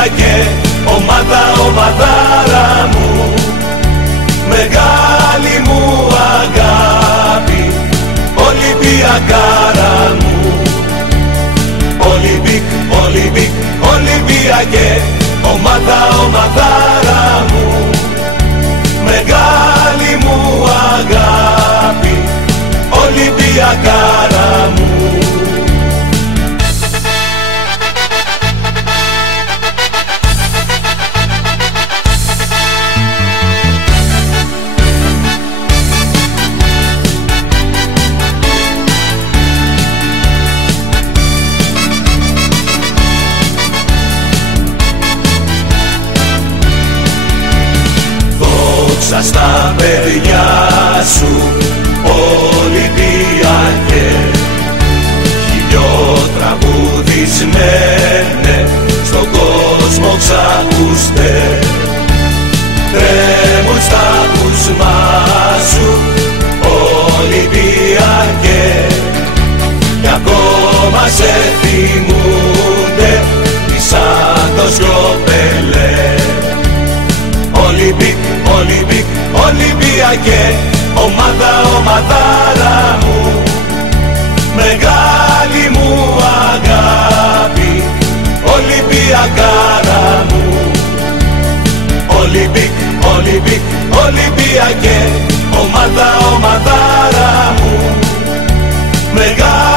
Ολυμπιακέ, ομάδα, ομαδάρα μου, μεγάλη μου αγάπη, Ολυμπιακάρα μου. Ολυμπικ, Ολυμπιακέ, ομάδα, ομαδάρα μου, μεγάλη μου αγάπη, Ολυμπιακάρα μου. Δόξα στα παιδιά σου, Ολυμπιακέ, χιλιοτραγουδισμένε, στον κόσμο ξακούστε. Τρέμουν στα ακούσμα σου, Ολυμπιακέ, κι ακόμα σε θυμούνται οι Σάντος κι ο Πελέ. Ολυμπικ, Ολυμπιακέ, ομάδα, ομαδάρα μου, μεγάλη μου αγάπη, Ολυμπιακάρα μου. Ολυμπικ, Ολυμπιακέ, ομάδα, ομαδάρα μου, μεγάλη